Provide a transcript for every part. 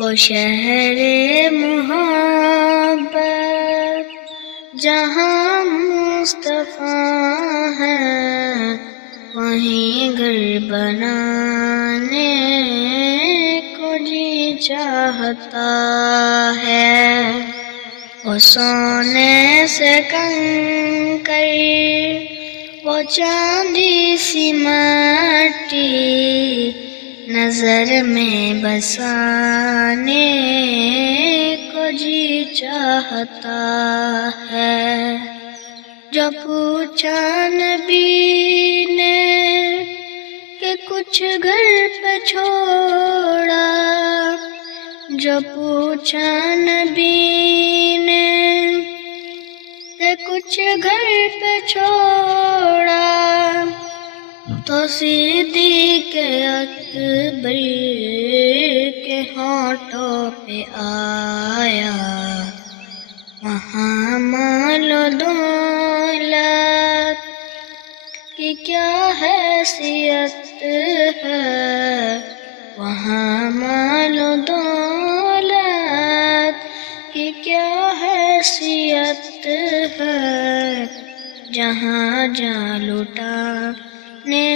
وہ شہر محبت جہاں مصطفیٰ ہے، وہیں گھر بنانے کو جی چاہتا ہے۔ وہ سونے سے کنکر، وہ چاندی سی مٹی نظر میں بسانے کو جی چاہتا ہے۔ جو پوچھا نبی نے کہ کچھ گھر پہ چھوڑا، جو پوچھا نبی نے کہ کچھ گھر پہ چھوڑا، تو صدیق اکبر کے ہونٹوں پہ آیا، وہاں مال و دولت کی کیا حیثیت ہے، وہاں مال و دولت کی کیا حیثیت ہے، جہاں جہاں لٹانے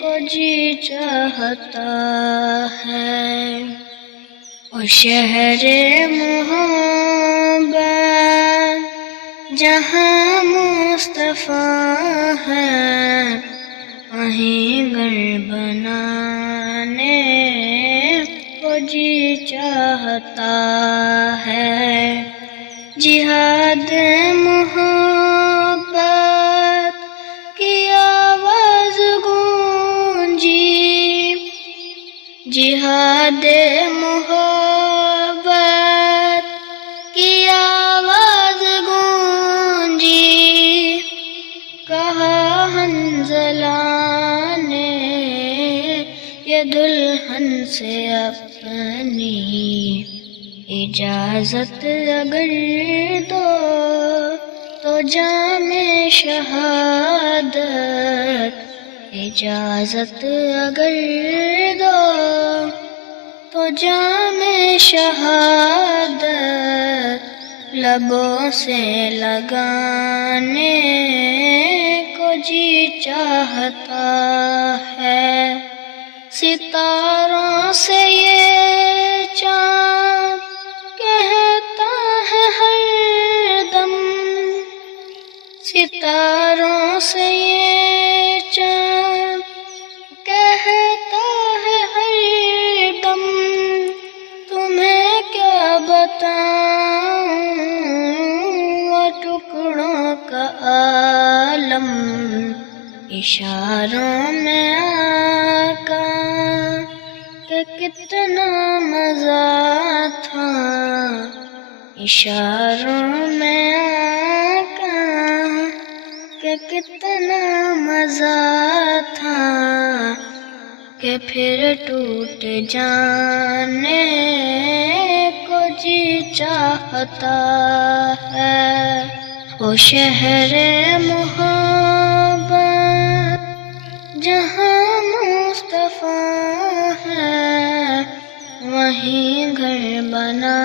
کو جی چاہتا ہے۔ وہ شہر محبت جہاں مصطفیٰ ہے، وہیں گھر بنانے کو جی چاہتا ہے۔ جہاد محبت کی آواز گونجی، جہاد محبت کی آواز گونجی، کہا حنظلہ نے یہ دلہن سے اپنی اجازت اگر دو تو جام شہادت، اجازت اگر دو تو جام شہادت لبوں سے لگانے کو جی چاہتا ہے۔ ستاروں سے یہ چاند کہتا ہے ہر دم، ستاروں سے یہ چاند کہتا ہے ہر دم، تمہیں کیا بتاؤں وہ ٹکڑوں کا عالم، اشاروں میں آقا کہ کتنا مزہ تھا، اشاروں میں آقا کہ کتنا مزہ تھا، کہ پھر ٹوٹ جانے کو جی چاہتا ہے۔ وہ شہر محبت جہاں مصطفیٰ ہے، وہیں گھر بنا